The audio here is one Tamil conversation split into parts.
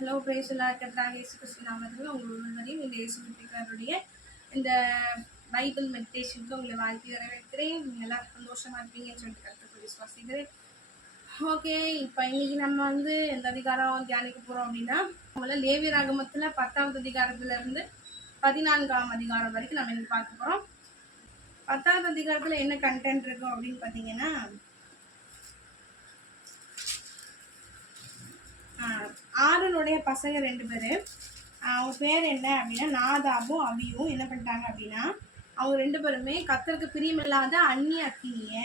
ஹலோ பிரேசலா கர்த்தராகிய இயேசு கிறிஸ்து நாமத்தில் உங்கள் ஒவ்வொருவரையும் இந்த இயேசு கிறிஸ்துவினுடைய இந்த பைபிள் மெடிடேஷனுக்கு உங்களை வாழ்க்கை வரவேற்கிறேன். நீங்கள் எல்லாம் சந்தோஷமா இருப்பீங்கன்னு சொல்லிட்டு கருத்து விசுவாசிக்கிறேன். ஓகே, இப்போ இன்னைக்கு நம்ம எந்த அதிகாரம் தியானிக்க போகிறோம் அப்படின்னா, லேவியராகமத்தில் 10வது அதிகாரத்துல இருந்து 14ஆம் அதிகாரம் வரைக்கும் நம்ம இன்னைக்கு பார்க்க போகிறோம். 10வது அதிகாரத்தில் என்ன கண்டென்ட் இருக்கும் அப்படின்னு பார்த்தீங்கன்னா, ஆரோனுடைய பசங்க 2 பேர், அவங்க பேர் என்ன அப்படின்னா நாதாபும் அபியும் என்ன பண்ணிட்டாங்க அப்படின்னா, அவங்க 2 பேருமே கர்த்தருக்கு பிரியமில்லாத அந்நிய அக்கினியை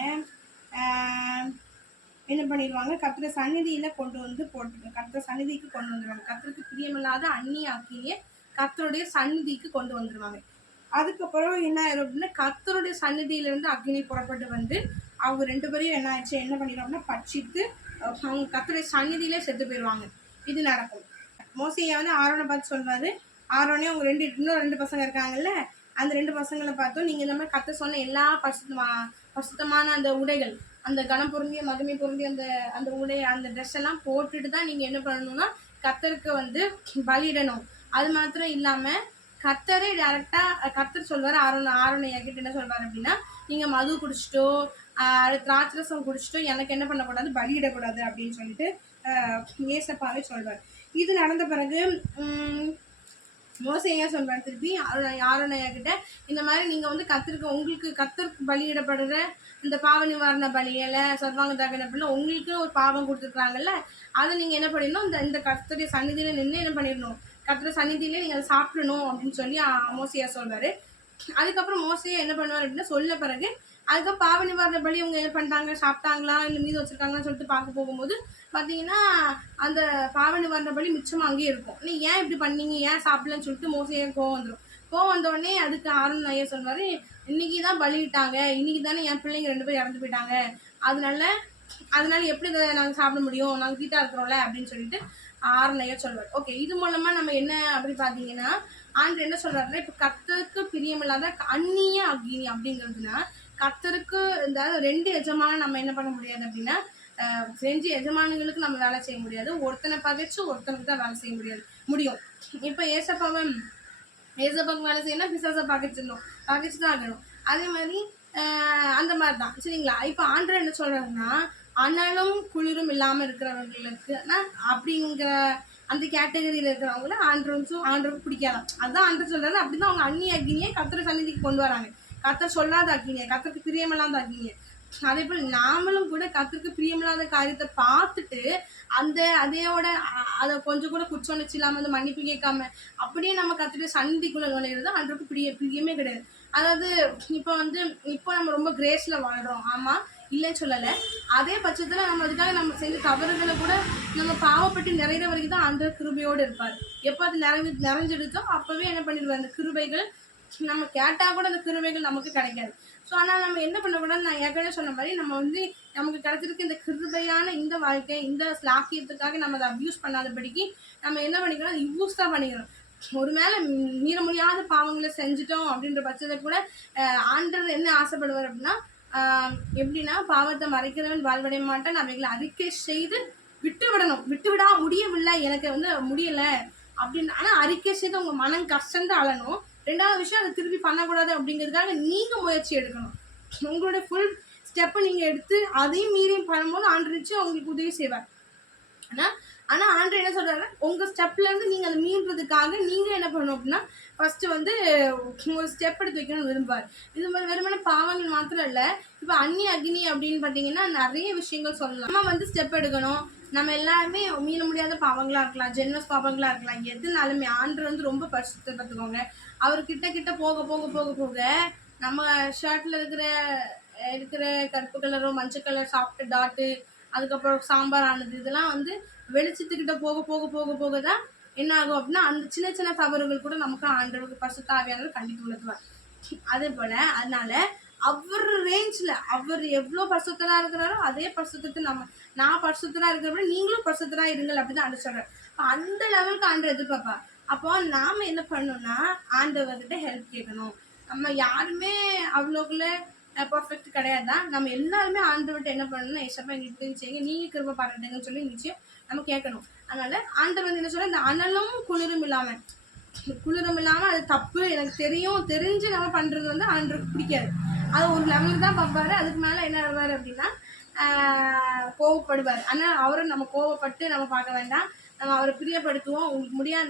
என்ன பண்ணிடுவாங்க, கர்த்தர் சந்நிதியில் கொண்டு வந்து கர்த்தர் சந்நிதிக்கு கொண்டு வந்துடுவாங்க. கர்த்தருக்கு பிரியமில்லாத அந்நிய அக்கினியை கர்த்தருடைய சந்நிதிக்கு கொண்டு வந்துடுவாங்க. அதுக்கப்புறம் என்ன ஆயிரும் அப்படின்னா, கர்த்தருடைய சந்நிதியிலேருந்து அக்னி புறப்பட்டு வந்து அவங்க 2 பேரையும் என்ன பண்ணிடுவாங்கன்னா பட்சித்து அவங்க கர்த்தருடைய சந்நிதியிலே செத்து போயிடுவாங்க. இது நடக்கும். மோசையை ஆரோனை பார்த்து சொல்வாரு, ஆரோனே அவங்க இன்னும் 2 பசங்க இருக்காங்கல்ல, அந்த 2 பசங்களை பார்த்தோம், நீங்கள் இந்த மாதிரி கர்த்தர் சொன்ன எல்லா பரிசுத்தமான அந்த உடைகள், அந்த கனம் பொருந்திய மகிமை பொருந்திய அந்த உடை, அந்த ட்ரெஸ் எல்லாம் போட்டுட்டு தான் நீங்கள் என்ன பண்ணணும்னா கர்த்தருக்கு பலியிடணும். அது மாத்திரம் இல்லாமல் கர்த்தரே டைரெக்டாக கர்த்தர் சொல்வார் ஆரோனையா கிட்ட என்ன சொல்வார் அப்படின்னா, நீங்கள் மது குடிச்சிட்டோ திராட்சரசம் குடிச்சிட்டோ எனக்கு என்ன பண்ணக்கூடாது, பலியிடக்கூடாது அப்படின்னு சொல்லிட்டு ஏசப்பாவே சொல்வார். இது நடந்த பிறகு மோசையா சொல்வார் திருப்பி ஆரோனையா கிட்ட, இந்த மாதிரி நீங்கள் உங்களுக்கு கர்த்தருக்கு பலியிடப்படுற இந்த பாவ நிவாரண பலியில சொல்வாங்க தகன அப்படின்னா உங்களுக்கு ஒரு பாவம் கொடுத்துருக்குறாங்கல்ல, அதை நீங்கள் என்ன பண்ணிடணும், இந்த கர்த்தருடைய சந்நிதியில் நின்று என்ன பண்ணிடணும், கர்த்தர் சந்நிதியிலே நீங்கள் அதை சாப்பிடணும் அப்படின்னு சொல்லி மோசையா சொல்வார். அதுக்கப்புறம் மோசையா என்ன பண்ணுவார் அப்படின்னா சொல்ல பிறகு அதுக்கப்புறம் பாவ நிவாரண பலி அவங்க என்ன பண்ணிட்டாங்க, சாப்பிட்டாங்களா இல்லை மீது வச்சுருக்காங்களான்னு சொல்லிட்டு பார்க்க போகும்போது பார்த்தீங்கன்னா அந்த பாவ நிவாரண பலி மிச்சமாக அங்கேயே இருக்கும். நீ ஏன் இப்படி பண்ணீங்க, ஏன் சாப்பிடலன்னு சொல்லிட்டு மோசையா கோவம் வந்துடும். கோவம் வந்தோடனே அதுக்கு ஆரோன் ஐயா சொல்வார், இன்னைக்கு தான் பலிவிட்டாங்க, இன்னைக்கு தானே என் பிள்ளைங்க 2 பேர் இறந்து போயிட்டாங்க, அதனால எப்படி இதை நாங்கள் சாப்பிட முடியும், நாங்கள் தீட்டா இருக்கிறோம்ல அப்படின்னு சொல்லிட்டு ஆரோன் ஐயா சொல்வார். ஓகே, இது மூலமாக நம்ம என்ன அப்படி பார்த்தீங்கன்னா, ஆண்டு என்ன சொல்றாருன்னா, இப்போ கர்த்தருக்கு பிரியமில்லாத அந்நிய அக்னி அப்படிங்கிறதுனா கர்த்தருக்கு இந்த 2 எஜமான நம்ம என்ன பண்ண முடியாது அப்படின்னா, 2 எஜமானங்களுக்கு நம்ம வேலை செய்ய முடியாது. ஒருத்தனை பகைச்சு ஒருத்தனுக்கு தான் வேலை செய்ய முடியும். இப்போ ஏசப்பாவுக்கு வேலை செய்யணும், பிசாசை பகைச்சு தான் ஆகணும். அதே மாதிரி அந்த மாதிரி தான் சரிங்களா. இப்போ ஆண்டவர் என்ன சொல்றாருன்னா, அனலும் குளிரும் இல்லாமல் இருக்கிறவங்களுக்கு அப்படிங்கிற அந்த கேட்டகரியில் இருக்கிறவங்கள ஆண்டவருக்கு பிடிக்காதான். அதுதான் ஆண்டவர் சொல்றாரு. அப்படிதான் அவங்க அந்நிய அக்னியை கர்த்தர் சந்நிதிக்கு கொண்டு வராங்க. கர்த்தர் சொல்லாத அக்னியை, கர்த்தருக்கு பிரியமில்லாத அக்னியை. அதே போல் நாமளும் கூட கர்த்தருக்கு பிரியமில்லாத காரியத்தை பார்த்துட்டு அதையோட அதை கொஞ்சம் கூட குற்றோணர்ச்சி இல்லாமல் மன்னிப்பு கேட்காம அப்படியே நம்ம கர்த்தருடைய சந்நிதிக்குள்ள நுழையிறது ஆண்டவருக்கு பிரியமே கிடையாது. அதாவது இப்போ நம்ம ரொம்ப கிரேஸில் வாழ்கிறோம், ஆமாம் இல்லைன்னு சொல்லலை. அதே பட்சத்தில் நம்ம அதுக்காக நம்ம செஞ்ச தவறுகளை கூட நம்ம பாவப்பட்டு நிறைய வரைக்கும் தான் ஆண்டவர் கிருபையோடு இருப்பார். எப்போ அது நிறைஞ்சிடுச்சோ அப்போவே என்ன பண்ணிடுவார், அந்த கிருபைகள் நம்ம கேட்டால் கூட அந்த கிருபைகள் நமக்கு கிடைக்காது. ஸோ ஆனால் நம்ம என்ன பண்ணக்கூடாது, நான் ஏற்கனவே சொன்ன மாதிரி நம்ம நமக்கு கிடைச்சிருக்கு இந்த கிருபையான இந்த வாழ்க்கை, இந்த ஸ்லாக்கியத்துக்காக நம்ம அதை அப்யூஸ் பண்ணாதபடிக்கு நம்ம என்ன பண்ணிக்கணும், அது யூஸ் தான் பண்ணிக்கணும். ஒரு மேலே மீற முடியாத பாவங்களை செஞ்சுட்டோம் அப்படின்ற பட்சத்தில் கூட ஆண்டவர் என்ன ஆசைப்படுவார் அப்படின்னா, எப்படின்னா பாவத்தை மறைக்கிறவன் வாழ்வடைய மாட்டான், அவைகளை அறிக்கை செய்து விட்டுவிடா முடியவில்லை, எனக்கு முடியலை அப்படின்னு. ஆனால் அறிக்கை செய்து உங்கள் மனம் கஷ்டந்து அழணும். 2வது விஷயம், அதை திருப்பி பண்ணக்கூடாது அப்படிங்கிறதுக்காக நீங்கள் முயற்சி எடுக்கணும். உங்களோட ஃபுல் ஸ்டெப்பை நீங்கள் எடுத்து அதையும் மீறியும் பண்ணும்போது ஆண்டு நிச்சயம் உங்களுக்கு உதவி செய்வார். ஆனால் ஆண்டு என்ன சொல்கிறாரு, உங்கள் ஸ்டெப்லேருந்து நீங்கள் அதை மீறதுக்காக நீங்கள் என்ன பண்ணணும் அப்படின்னா ஃபஸ்ட்டு ஒரு ஸ்டெப் எடுத்து வைக்கணும்னு விரும்புவார். இது மாதிரி வெறுமனே பாவங்கள் மாத்திரம் இல்லை, இப்போ அந்நிய அக்னி அப்படின்னு பார்த்தீங்கன்னா நிறைய விஷயங்கள் சொல்லலாம். நம்ம ஸ்டெப் எடுக்கணும். நம்ம எல்லாருமே மீள முடியாத பாவங்களாக இருக்கலாம், ஜென்மஸ் பாவங்களாக இருக்கலாம், எதுனாலுமே ஆண்டு ரொம்ப பரிசுத்தத்தை பார்த்துக்கோங்க. அவர் கிட்ட போக போக போக போக நம்ம ஷர்ட்டில் இருக்கிற கருப்பு கலரோ மஞ்சள் கலர் சாஃப்ட் டாட்டு, அதுக்கப்புறம் சாம்பார் ஆனது, இதெல்லாம் வெளிச்சத்துக்கிட்ட போக போக போக போக தான் என்ன ஆகும் அப்படின்னா அந்த சின்ன சின்ன தவறுகள் கூட நமக்கு ஆண்டவருக்கு பரிசுத்த ஆவியானவர் கண்டித்து உணர்த்துவார். அதே போல் அதனால அவர் ரேஞ்சில் அவர் எவ்வளோ பரிசுத்தராக இருக்கிறாரோ அதே பரிசுத்தத்தை நான் பரிசுத்தராக இருக்கிறப்ப நீங்களும் பரிசுத்தராக இருங்கள் அப்படிதான் ஆண்டு சொல்கிறேன். அந்த லெவலுக்கு ஆண்டவர் எதிர்பார்ப்பா. அப்போ நாம் என்ன பண்ணணும்னா ஆண்டவர்கிட்ட ஹெல்ப் கேட்கணும். நம்ம யாருமே அவ்வளோக்குள்ள பர்ஃபெக்ட் கிடையாது தான். நம்ம எல்லாருமே ஆண்டவர்கிட்ட என்ன பண்ணணும்னா ஏசப்பா எங்களுக்கு செய்யுங்க, நீங்கள் கிருபை பாராட்டுங்கன்னு சொல்லி நிச்சயம் நம்ம கேட்கணும். அதனால ஆண்டவர் வந்து என்ன சொல்ற, இந்த அனலும் குளிரும் இல்லாம அது தப்பு எனக்கு தெரியும், தெரிஞ்சு நம்ம பண்றது வந்து ஆண்டவருக்கு பிடிக்காது. அது ஒரு லெவலுக்கு தான் பார்ப்பாரு. அதுக்கு மேல என்ன ஆவாரு அப்படின்னா கோவப்படுவார். ஆனா அவரை நம்ம கோவப்பட்டு நம்ம பார்க்க வேண்டாம். நம்ம அவரை பிரியப்படுத்துவோம்.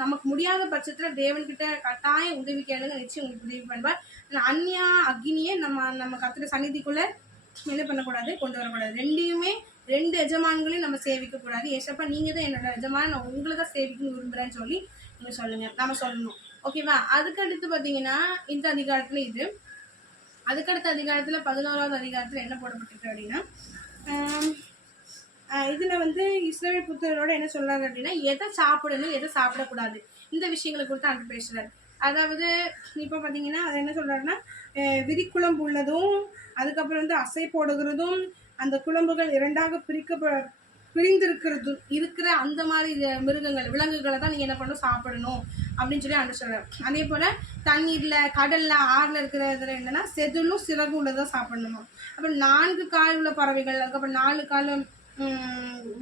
நமக்கு முடியாத பட்சத்துல தேவன்கிட்ட கட்டாயம் உதவி கேளுங்க, நிச்சயம் உங்களுக்கு உதவி பண்ணுவார். அந்நியா அக்னியே நம்ம கர்த்தர் சந்நிதிக்குள்ள என்ன பண்ணக்கூடாது, கொண்டு வரக்கூடாது. ரெண்டு எஜமான்களையும் நம்ம சேவிக்க கூடாது. ஏசப்பா நீங்க தான் என்னோட எஜமான், நான் உங்களை தான் சேவிக்கணும்னு விரும்புறேன்னு சொல்லி நீங்க சொல்லுங்க, நம்ம சொல்லணும். ஓகேவா? அதுக்கடுத்து பார்த்தீங்கன்னா இந்த அதிகாரத்துல இது. அதுக்கடுத்த அதிகாரத்துல 11வது அதிகாரத்துல என்ன போடப்பட்டிருக்கு அப்படின்னா, இதுல வந்து இஸ்ரவேல் புத்திரரோட என்ன சொல்றாரு அப்படின்னா, எதை சாப்பிடணும் எதை சாப்பிடக்கூடாது இந்த விஷயங்களை குறித்து அன்று பேசுறாரு. அதாவது இப்போ பார்த்தீங்கன்னா அது என்ன சொல்றாருன்னா, விரிக்குழம்பு உள்ளதும் அதுக்கப்புறம் வந்து அசை போடுகிறதும் அந்த குழம்புகள் இரண்டாக இருக்கிற அந்த மாதிரி விலங்குகளை தான் நீங்க என்ன பண்ணணும், சாப்பிடணும் அப்படின்னு சொல்லி அன்று சொல்றாரு. அதே போல தண்ணீர்ல கடல்ல ஆறுல இருக்கிறதுல என்னன்னா செதிலும் சிறகு உள்ளதான் சாப்பிடணுமா. அப்புறம் 4 கால் உள்ள பறவைகள், அதுக்கப்புறம் 4 கால்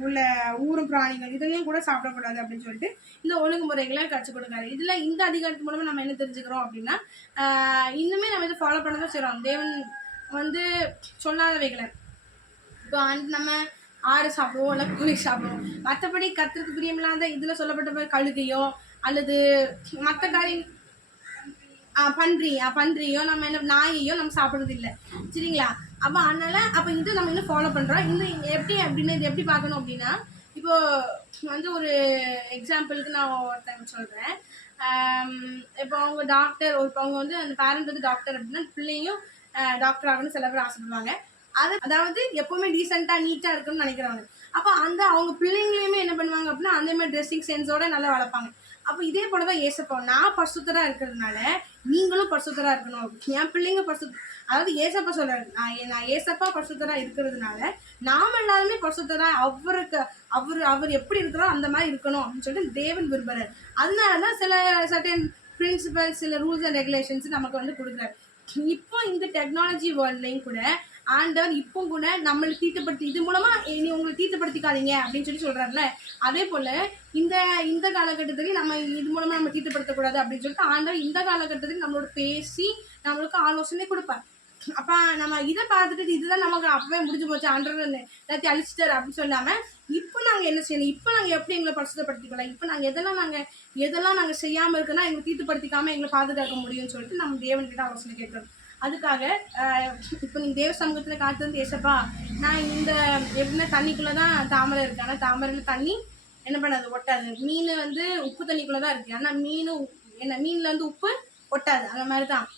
உள்ள ஊரும் பிராணிகள் இதெல்லாம் கூட சாப்பிடக்கூடாது அப்படின்னு சொல்லிட்டு இந்த ஒழுங்குமுறைகளை கற்றுக் கொடுக்காரு. இதுல இந்த அதிகாரத்து மூலமா நம்ம என்ன தெரிஞ்சுக்கிறோம் அப்படின்னா, இன்னுமே நம்ம இதை ஃபாலோ பண்ணதான் செய்றோம். தேவன் வந்து சொல்லாதவைகளை இப்போ நம்ம ஆடு சாப்பிடுவோம், இல்லை கோழி சாப்பிடுவோம். மற்றபடி கர்த்தருக்கு பிரியமில்லாத இதில் சொல்லப்பட்ட கழுகையோ அல்லது மற்ற காரியம் பன்றியோ நம்ம என்ன நாயையோ நம்ம சாப்பிட்றது இல்லை, சரிங்களா? அப்போ அதனால அப்போ இது நம்ம இன்னும் ஃபாலோ பண்ணுறோம். இந்த எப்படி அப்படின்னா இது எப்படி பார்க்கணும் அப்படின்னா, இப்போ வந்து ஒரு எக்ஸாம்பிளுக்கு நான் ஒருத்தங்க சொல்கிறேன். இப்போ அவங்க டாக்டர், அவங்க வந்து அந்த பேரண்ட் வந்து டாக்டர் அப்படின்னா பிள்ளையும் டாக்டர் ஆகணும்னு சில பேர் ஆசைப்படுவாங்க. அதாவது எப்பவுமே டீசெண்டா நீட்டா இருக்குன்னு நினைக்கிறாங்க. அப்ப அவங்க பிள்ளைங்களையுமே என்ன பண்ணுவாங்க அப்படின்னா அந்த மாதிரி ட்ரெஸ்ஸிங் சென்ஸோட நல்லா வளர்ப்பாங்க. அப்ப இதே போலதான் ஏசப்பா, நான் பரிசுத்தரா இருக்கிறதுனால நீங்களும் பரிசுத்தரா இருக்கணும். என் பிள்ளைங்க அதாவது ஏசப்பா சொல்றாரு, நான் ஏசப்பா பரிசுத்தரா இருக்கிறதுனால நாம எல்லாருமே பரிசுத்தரா அவர் எப்படி இருக்கிறோம் அந்த மாதிரி இருக்கணும் அப்படின்னு சொல்லிட்டு தேவன் விரும்புறாரு. அதனாலதான் சில சர்டன் பிரின்சிபல், சில ரூல்ஸ் அண்ட் ரெகுலேஷன்ஸ் நமக்கு வந்து கொடுக்குறாரு. இப்போ இந்த டெக்னாலஜி வேர்ல்ட்லையும் கூட ஆண்டவர் இப்போ கூட நம்மளை தீட்டுப்படுத்தி இது மூலமா நீ உங்களை தீட்டுப்படுத்திக்காதீங்க அப்படின்னு சொல்லி சொல்றாருல, அதே போல இந்த காலகட்டத்துக்கு நம்ம இது மூலமா நம்ம தீட்டுப்படுத்தக்கூடாது அப்படின்னு சொல்லிட்டு ஆண்டவர் இந்த காலகட்டத்துக்கு நம்மளோட பேசி நம்மளுக்கு ஆலோசனை கொடுப்பார். அப்ப நம்ம இதை பார்த்துட்டு இதுதான் நமக்கு அப்பவே முடிஞ்சு போச்சு, ஆண்டவர் எல்லாத்தையும் அழிச்சிட்டாரு அப்படின்னு சொல்லாம இப்போ நாங்க என்ன செய்யணும், இப்போ நாங்க எப்படி எங்களை பரிசுத்தப்படுத்திக்கலாம், இப்போ நாங்க எதெல்லாம் நாங்க செய்யாம இருக்குன்னா எங்களை தீட்டுப்படுத்திக்காம எங்களை பாதுகாக்க முடியும்னு சொல்லிட்டு நம்ம தேவன்கிட்ட ஆலோசனை கேட்கிறோம். அதுக்காக இப்போ நீங்கள் தேவ சமூகத்தில் காத்து வந்து ஏசப்பா நான் இந்த எப்படின்னா தண்ணிக்குள்ளே தான் தாமரை இருக்குது, ஆனால் தாமரையில் தண்ணி என்ன பண்ணாது, ஒட்டாது. மீன் வந்து உப்பு தண்ணிக்குள்ளே தான் இருக்குது, ஆனால் மீனில் வந்து உப்பு ஒட்டாது. அந்த மாதிரி தான்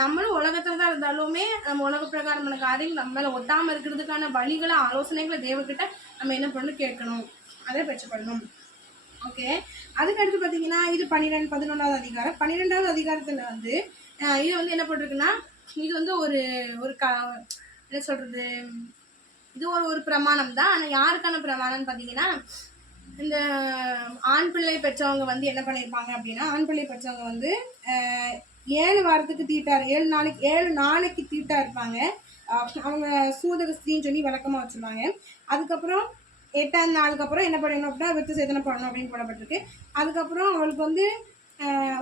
நம்மளும் உலகத்தில் தான் இருந்தாலுமே நம்ம உலக பிரகாரமான காரியங்கள் நம்ம மேலே ஒட்டாமல் இருக்கிறதுக்கான வழிகளை ஆலோசனைகளை தேவக்கிட்ட நம்ம என்ன பண்ணணும், கேட்கணும், அதை பெற்றுக்கொள்ளணும். ஓகே. அதுக்கடுத்து பார்த்தீங்கன்னா இது 11வது அதிகாரம். 12வது அதிகாரத்தில் வந்து இது வந்து என்ன பண்ணுறதுன்னா, இது வந்து ஒரு என்ன சொல்றது, இது ஒரு பிரமாணம் தான். ஆனால் யாருக்கான பிரமாணம்னு பார்த்தீங்கன்னா, இந்த ஆண் பிள்ளை பெற்றவங்க வந்து என்ன பண்ணியிருப்பாங்க அப்படின்னா, ஆண் பிள்ளை பெற்றவங்க வந்து 7 வாரத்துக்கு தீட்டார், 7 நாளைக்கு தீட்டா இருப்பாங்க. அவங்க சூதக ஸ்திரீன்னு சொல்லி விளக்கமாக வச்சுருவாங்க. அதுக்கப்புறம் 8ஆம் நாளுக்கு அப்புறம் என்ன பண்ணணும் அப்படின்னா வித்து சேதனை பண்ணணும் அப்படின்னு போடப்பட்டிருக்கு. அதுக்கப்புறம் அவளுக்கு வந்து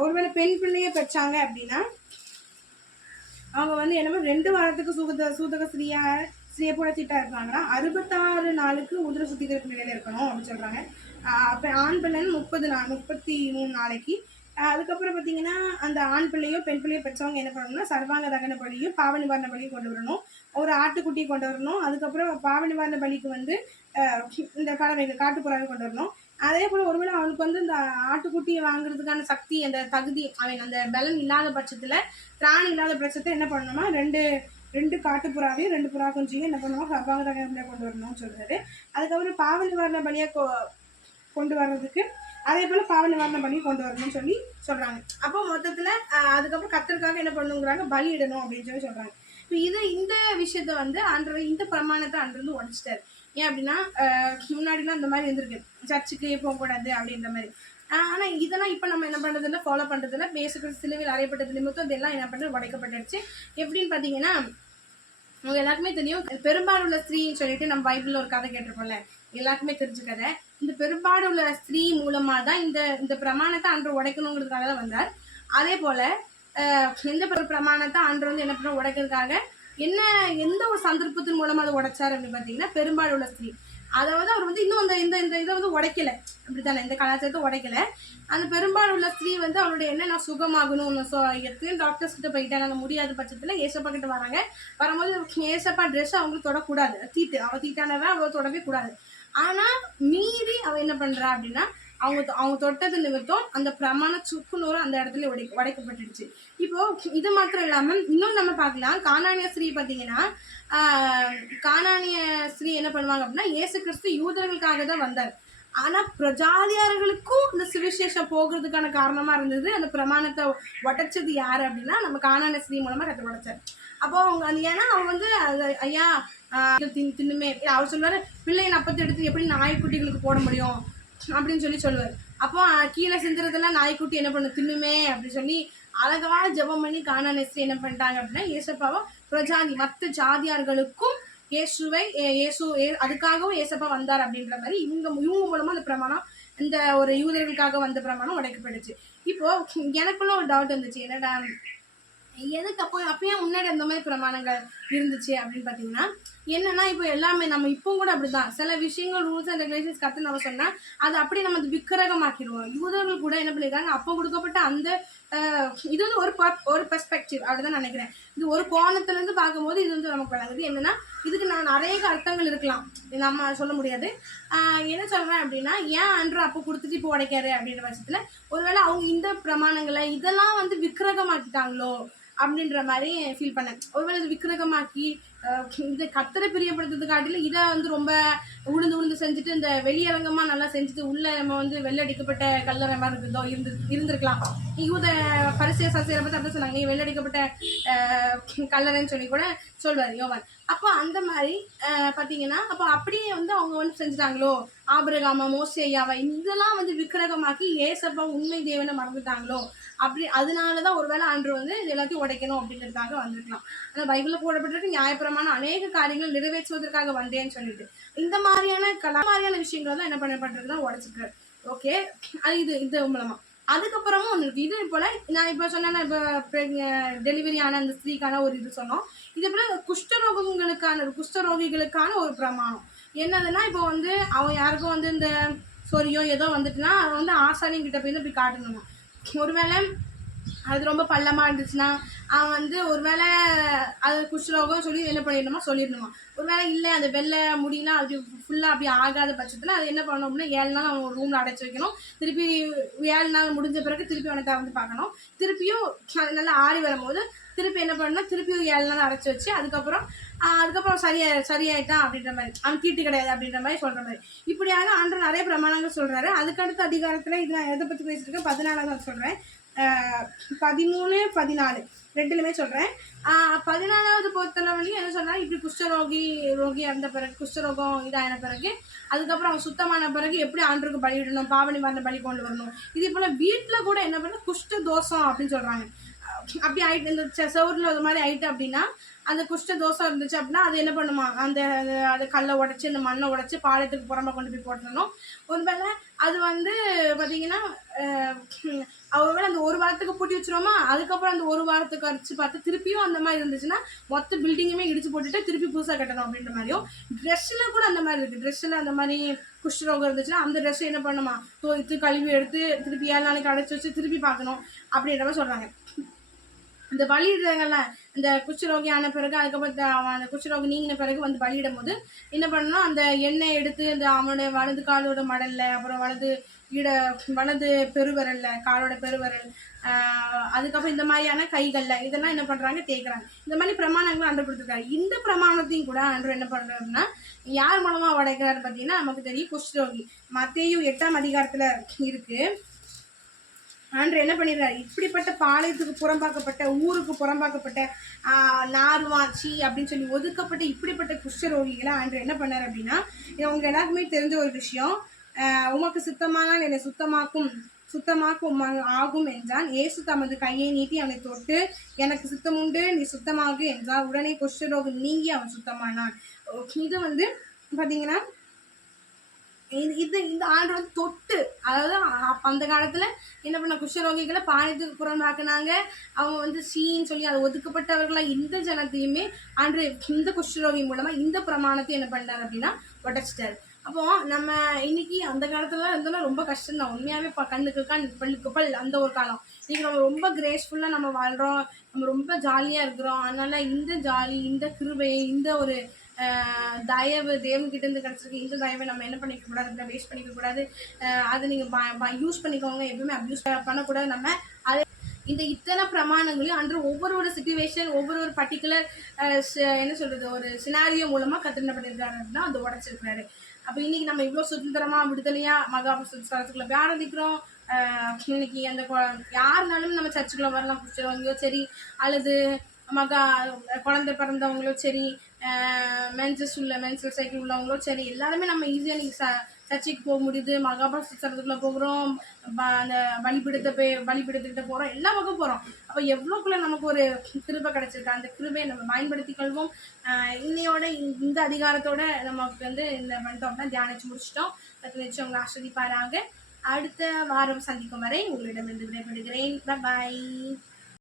ஒருவேளை பெண் பிள்ளையை பெற்றாங்க அப்படின்னா அவங்க வந்து என்னமோ 2 வாரத்துக்கு சூதக ஸ்திரீயை போல தீட்டா இருப்பாங்கன்னா 66 நாளுக்கு உதிர சுத்திகரிப்பு நிலையில இருக்கணும் அப்படின்னு சொல்றாங்க. அப்போ ஆண் பிள்ளைன்னு 33 நாளைக்கு. அதுக்கப்புறம் பார்த்தீங்கன்னா அந்த ஆண் பிள்ளையோ பெண் பிள்ளையோ பெற்றவங்க என்ன பண்ணணும்னா சர்வாங்க தகன பலியும் பாவ நிவாரண பலியும் கொண்டு வரணும், ஒரு ஆட்டுக்குட்டியை கொண்டு வரணும். அதுக்கப்புறம் பாவ நிவாரண பலிக்கு வந்து இந்த பறவைகள் காட்டுப்புறாவை கொண்டு வரணும். அதே போல் ஒருவேளை அவனுக்கு வந்து இந்த ஆட்டுக்குட்டியை வாங்குறதுக்கான சக்தி, அந்த தகுதி, அந்த பலன் இல்லாத பட்சத்தில், திராணி இல்லாத பட்சத்தில் என்ன பண்ணணுமா, ரெண்டு காட்டுப்புறாவையும் 2 புறா குஞ்சியும் என்ன பண்ணுவோம் சர்வாங்க தகன பலியை கொண்டு வரணும்னு சொல்றாரு. அதுக்கப்புறம் பாவ நிவாரண பலியை கொண்டு வர்றதுக்கு அதே போல் பாவ நிவாரண பலி கொண்டு வரணும்னு சொல்லி சொல்கிறாங்க. அப்போ மொத்தத்தில் அதுக்கப்புறம் கர்த்தருக்காக என்ன பண்ணுங்கிறாங்க, பலி இடணும் அப்படின்னு சொல்லி சொல்கிறாங்க. இப்போ இந்த விஷயத்த வந்து இந்த பிரமாணத்தை அன்றிருந்து உடச்சிட்டாரு. ஏன் அப்படின்னா முன்னாடிலாம் இந்த மாதிரி இருந்திருக்கு, சர்ச்சுக்கு போகக்கூடாது அப்படின்ற மாதிரி. ஆனால் இதெல்லாம் இப்போ நம்ம என்ன பண்ணுறதில்ல, ஃபாலோ பண்ணுறதில்ல. பேசுகிற சிலுவையில் அறையப்பட்டது நிமித்தம் இதெல்லாம் என்ன பண்ணுறது, உடைக்கப்பட்டுருச்சு. எப்படின்னு பார்த்தீங்கன்னா அவங்க எல்லாருக்குமே தெரியும், பெரும்பாலுள்ள ஸ்திரீன்னு சொல்லிட்டு நம்ம பைபிளில் ஒரு கதை கேட்டிருப்போம்ல, எல்லாருக்குமே தெரிஞ்ச கதை. இந்த பெரும்பாடு உள்ள ஸ்திரீ மூலமா தான் இந்த இந்த பிரமாணத்தை அன்று உடைக்கணுங்கிறதுக்காக தான் வந்தார். அதே போல எந்த பிரமாணத்தை அன்று வந்து என்ன பண்ண உடைக்கிறதுக்காக எந்த ஒரு சந்தர்ப்பத்தின் மூலமா அதை உடைச்சார் அப்படின்னு பார்த்தீங்கன்னா பெரும்பாடு உள்ள ஸ்திரீ. அதாவது அவர் வந்து இன்னும் அந்த இந்த இந்த இதை வந்து உடைக்கல, அப்படித்தானே, இந்த கலாச்சாரத்தை உடைக்கல. அந்த பெரும்பாலும் உள்ள ஸ்திரீ வந்து அவருடைய என்ன, நான் சுகமாகணும், எத்தனையும் டாக்டர்ஸ் கிட்ட போயிட்டாங்க, அந்த முடியாத பட்சத்தில் ஏசப்பா கிட்ட வராங்க. வரும்போது ஏசப்பா ட்ரெஸ் அவங்களுக்கு தொடக்கூடாது, அவள் தீட்டானவ அவள் தொடவே கூடாது. ஆனால் மீறி அவள் என்ன பண்ணுறா அப்படின்னா அவங்க தொட்டது நிமித்தம் அந்த பிரமாண சுக்குநூறு அந்த இடத்துல உடைக்கப்பட்டுடுச்சு. இப்போ இது மாத்திரம் இல்லாமல் இன்னும் நம்ம பார்க்கலாம், கானானிய ஸ்திரீ பார்த்தீங்கன்னா கானானிய ஸ்திரீ என்ன பண்ணுவாங்க அப்படின்னா இயேசு கிறிஸ்து யூதர்களுக்காக தான் வந்தார். ஆனால் பிரஜாதியார்களுக்கும் இந்த சுவிசேஷம் போகிறதுக்கான காரணமாக இருந்தது அந்த பிரமாணத்தை உடைச்சது யார் அப்படின்னா நம்ம கானானிய ஸ்திரீ மூலமாக கற்று உடைச்சார். அப்போ அவங்க அது ஏன்னா அவங்க வந்து ஐயா தின்னுமே அவர் சொல்லுவார், பிள்ளையின் அப்பத்தை எடுத்து எப்படி நாய்க்குட்டிகளுக்கு போட முடியும் அப்படின்னு சொல்லுவார். அப்போ கீழே செஞ்சுறதெல்லாம் நாய்க்குட்டி என்ன பண்ண தின்னுமே அப்படின்னு சொல்லி அழகான ஜெபம் பண்ணி கானானிய ஸ்திரீ என்ன பண்ணிட்டாங்க அப்படின்னா ஏசப்பாவை பிரஜாதி மற்ற ஜாதியார்களுக்கும் அதுக்காகவும் ஏசப்பா வந்தார் அப்படின்ற மாதிரி இவங்க மூலமா அந்த பிரமாணம், இந்த ஒரு யூதர்களுக்காக வந்த பிரமாணம் உடைக்கப்பட்டுச்சு. இப்போ எனக்குள்ள ஒரு டவுட் இருந்துச்சு, என்னடா எதுக்கு அப்பயே முன்னாடி அந்த மாதிரி பிரமாணங்கள் இருந்துச்சு அப்படின்னு பார்த்தீங்கன்னா என்னன்னா இப்போ எல்லாமே நம்ம இப்போ கூட அப்படிதான் சில விஷயங்கள் ரூல்ஸ் அண்ட் ரெகுலேஷன்ஸ் கற்று நம்ம சொன்னால் அது அப்படியே நம்ம விக்கிரகமாக்கிடுவோம். யூதர்கள் கூட என்ன பண்ணியிருக்காங்க, அப்போ கொடுக்கப்பட்ட அந்த இது வந்து ஒரு பெர்ஸ்பெக்டிவ் அப்படிதான் நினைக்கிறேன். இது ஒரு கோணத்துலேருந்து பார்க்கும்போது இது வந்து நமக்கு வழங்குது. என்னன்னா இதுக்கு நான் நிறைய அர்த்தங்கள் இருக்கலாம், நம்ம சொல்ல முடியாது. என்ன சொல்கிறேன் அப்படின்னா ஏன் அன்று அப்போ கொடுத்துட்டு இப்போ உடைக்காரு அப்படின்ற பட்சத்தில் ஒருவேளை அவங்க இந்த பிரமாணங்களை இதெல்லாம் வந்து விக்கிரகமாக்கிட்டாங்களோ அப்படின்ற மாதிரி ஃபீல் பண்ணேன். ஒருவேளை இது விக்கிரகமாக்கி இதை கத்தரை பிரியப்படுத்துறது காட்டிலும் இதை வந்து ரொம்ப உளுந்து செஞ்சுட்டு இந்த வெளியரங்கமாக நல்லா செஞ்சுட்டு உள்ள நம்ம வந்து வெள்ளடிக்கப்பட்ட கல்லறை மாதிரி இருந்திருக்கலாம். யூத பரிசு சசியரை பற்றி அப்படி சொன்னாங்க, நீ வெள்ளடிக்கப்பட்ட கல்லறைன்னு சொல்லி கூட சொல்வார் யோவான். அப்போ அந்த மாதிரி பார்த்தீங்கன்னா அப்போ அப்படியே வந்து அவங்க வந்து செஞ்சுட்டாங்களோ, ஆபிரகாமா மோசேயாவை இதெல்லாம் வந்து விக்கிரகமாக்கி ஏசப்பா உண்மை தேவனை மறந்துட்டாங்களோ அப்படி அதனாலதான் ஒருவேளை அன்று வந்து இது எல்லாத்தையும் உடைக்கணும் அப்படின்றதுக்காக வந்திருக்கலாம். ஆனால் பைபிளில் போடப்பட்டிருக்கு நியாயப்பிரமான அநேக காரியங்கள் நிறைவேற்றுவதற்காக வந்தேன்னு சொல்லிட்டு இந்த மாதிரியான விஷயங்கள் தான் என்ன பண்ணப்பட்டிருக்குன்னா உடைச்சிருக்காரு. ஓகே, அது இது மூலமா அதுக்கப்புறமும் ஒன்று இருக்குது. இது போல நான் இப்போ சொன்னேன்னா இப்போ டெலிவரி ஆன அந்த ஸ்திரீக்கான ஒரு இது சொன்னோம். இதே போல குஷ்டரோகிகளுக்கான ஒரு பிரமாணம் என்னதுன்னா இப்போ வந்து அவன் யாருக்கும் வந்து இந்த சொரியோ ஏதோ வந்துட்டுனா அவன் வந்து ஆசானிங்கிட்ட போய் காட்டணுமா. ஒருவேளை அது ரொம்ப பள்ளமாக இருந்துச்சுன்னா அவன் வந்து ஒருவேளை அது குஷ்டரோகம் சொல்லி என்ன சொல்லிடணுமா. ஒருவேளை இல்லை அந்த வெள்ளை முடியலாம் அப்படி ஃபுல்லாக அப்படி ஆகாத பட்சத்தில் அது என்ன பண்ணணும் அப்படின்னா 7 நாள் அவன் ஒரு ரூமில் அடைச்சி வைக்கணும். திருப்பி 7 நாள் முடிஞ்ச பிறகு திருப்பி அவனை திறந்து பார்க்கணும். திருப்பியும் அது நல்லா ஆறி வரும்போது திருப்பி என்ன பண்ணணும், திருப்பியும் 7 நாள் அடைச்சி வச்சு அதுக்கப்புறம் சரியாயிட்டான் அப்படின்ற மாதிரி, அவன் தீட்டு கிடையாது அப்படின்ற மாதிரி சொல்கிற மாதிரி இப்படியாக ஆண்டு நிறைய பிரமாணங்கள் சொல்கிறாரு. அதுக்கடுத்த அதிகாரத்தில் இது நான் எதை பற்றி பேசியிருக்கேன் 14 சொல்கிறேன், 13, 14 ரெண்டுலையுமே சொல்கிறேன். 14வது பொறுத்தளவுலையும் என்ன சொல்கிறாங்க, இப்படி குஷ்டரோகி அந்த பிறகு குஷ்டரோகம் இதான பிறகு அதுக்கப்புறம் அவன் சுத்தமான பிறகு எப்படி ஆண்டுக்கு பலியிடணும், பாவனி மரண பலி கொண்டு வரணும். இதே போல் வீட்டில் கூட என்ன பண்ண குஷ்ட தோஷம் அப்படின்னு சொல்கிறாங்க. அப்படி ஆயிட்டு இந்த செவரில் அது மாதிரி ஆயிட்டு அப்படின்னா அந்த குஷ்ட தோசை இருந்துச்சு அப்படின்னா அது என்ன பண்ணுமா, அது கல்லை உடைச்சி அந்த மண்ணை உடைச்சி பாளையத்துக்கு புறம்ப கொண்டு போய் போட்டணும். ஒருவேளை அது வந்து பார்த்தீங்கன்னா ஒருவேளை அந்த ஒரு வாரத்துக்கு பூட்டி வச்சிருவோமா, அதுக்கப்புறம் அந்த ஒரு வாரத்துக்கு அரைச்சி பார்த்து திருப்பியும் அந்த மாதிரி இருந்துச்சுன்னா மொத்த பில்டிங்குமே இடிச்சு போட்டுட்டு திருப்பி புதுசாக கட்டணும் அப்படின்ற மாதிரியும். ட்ரெஸ்ஸில் கூட அந்த மாதிரி இருக்குது. ட்ரெஸ்ஸில் அந்த மாதிரி குஷ்டரோகம் இருந்துச்சுன்னா அந்த ட்ரெஸ்ஸை என்ன பண்ணுமா துவைத்து கழுவி எடுத்து திருப்பி 7 நாளைக்கு அடைச்சி வச்சு திருப்பி பார்க்கணும் அப்படின்ற மாதிரி சொல்கிறாங்க. இந்த பலியிடுறாங்கல்ல, இந்த குஷ்டரோகி ஆன பிறகு அதுக்கப்புறம் அந்த குஷ்டரோகி நீங்கின பிறகு வந்து பலியிடும் போது என்ன பண்ணணும், அந்த எண்ணெய் எடுத்து அந்த அவனுடைய வலது காலோட மடல்ல, அப்புறம் வலது பெருவிரல்ல, காலோட பெருவிரல், அதுக்கப்புறம் இந்த மாதிரியான கைகள்ல இதெல்லாம் என்ன பண்றாங்க தேய்க்கிறாங்க. இந்த மாதிரி பிரமாணங்களும் அன்று கொடுத்துருக்காரு. இந்த பிரமாணத்தையும் கூட அன்று என்ன பண்றாருன்னா யார் மூலமா உடைக்கிறாரு பார்த்தீங்கன்னா நமக்கு தெரியும், குஷ்டரோகி. மத்தேயு 8ஆம் அதிகாரத்துல இருக்கு. ஆண்டு என்ன பண்ணிடுறாரு, இப்படிப்பட்ட பாளையத்துக்கு புறம்பாக்கப்பட்ட ஊருக்கு புறம்பாக்கப்பட்ட நார்வாச்சி அப்படின்னு சொல்லி ஒதுக்கப்பட்ட இப்படிப்பட்ட குஷ்டரோகிகளை ஆண்டு என்ன பண்ணார் அப்படின்னா, உங்க எல்லாருக்குமே தெரிஞ்ச ஒரு விஷயம், உமக்கு சுத்தமானால் என்னை சுத்தமாக்கும் ஆகும் என்றான். இயேசு தமது கையை நீட்டி அவனை தொட்டு எனக்கு சுத்தமுண்டு நீ சுத்தமாகு என்றார். உடனே குஷ்டரோகம் நீங்கி அவன் சுத்தமானான். இது வந்து பார்த்தீங்கன்னா இது இந்த ஆண்டு வந்து தொட்டு, அதாவது அந்த காலத்துல என்ன பண்ண, குஷ்டரோகிகளை பாயத்துக்கு புறம்பாக்குனாங்க. அவங்க வந்து சீன்னு சொல்லி அது ஒதுக்கப்பட்டவர்களா இந்த ஜனத்தையுமே ஆண்டு இந்த குஷ்டரோகி மூலமா இந்த பிரமாணத்தை என்ன பண்ணாரு அப்படின்னா உடைச்சிட்டாரு. அப்போ நம்ம இன்னைக்கு அந்த காலத்துல இருந்தோம்னா ரொம்ப கஷ்டம் தான் உண்மையாவே. கண்ணுக்கு கண் பல்லுக்கு பல் அந்த ஒரு காலம். இன்னைக்கு நம்ம ரொம்ப கிரேஸ்ஃபுல்லா நம்ம வாழ்றோம், நம்ம ரொம்ப ஜாலியா இருக்கிறோம். அதனால இந்த ஜாலி, இந்த கிருபை, இந்த ஒரு தயவு தேவன்கிட்ட இருந்து கிடைச்சிருக்கு. இந்த தயவை நம்ம என்ன பண்ணிக்க கூடாது, வேஸ்ட் பண்ணிக்க கூடாது. அதை நீங்க யூஸ் பண்ணிக்கோங்க, எப்பவுமே அப்யூஸ் பண்ணக்கூடாது. நம்ம அதை இந்த இத்தனை பிரமாணங்களையும் அன்று ஒவ்வொரு சிச்சுவேஷன், ஒவ்வொரு பர்டிகுலர் என்ன சொல்றது, ஒரு சினாரியோ மூலமா கத்தின பண்ணியிருக்காரு அப்படின்னா அது உடைச்சிருக்காரு. அப்போ இன்னைக்கு நம்ம இவ்வளோ சுதந்திரமா விடுதலையா மகாபுரத்துக்குள்ள போய் ஆரம்பிக்கிறோம். இன்னைக்கு அந்த யாருனாலும் நம்ம சர்ச்சுக்குள்ள வரலாம், குடிச்சவங்களோ சரி, அல்லது குழந்தை பிறந்தவங்களோ சரி, மென்சல் சைக்கிள் உள்ளவங்களோ சரி, எல்லாருமே நம்ம ஈஸியாக நீங்கள் சர்ச்சைக்கு போக முடியுது. மகாபாரதத்துக்குள்ளே போகிறோம், அந்த பலிபிடுத்துக்கிட்ட போகிறோம், எல்லா பக்கம் போகிறோம். அப்போ எவ்வளோக்குள்ள நமக்கு ஒரு கிருபை கிடச்சிருக்கு. அந்த கிருபையை நம்ம பயன்படுத்தி கொள்வோம். இன்னையோட இந்த அதிகாரத்தோட நமக்கு வந்து இந்த மண்டபம்னா தியானிச்சு முடிச்சிட்டோம். அது வச்சு உங்களை ஆஸ்வதிப்பாராங்க. அடுத்த வாரம் சந்திக்கும் வரை உங்களிடமிருந்து விடைபெறுகிறேன். பாய்.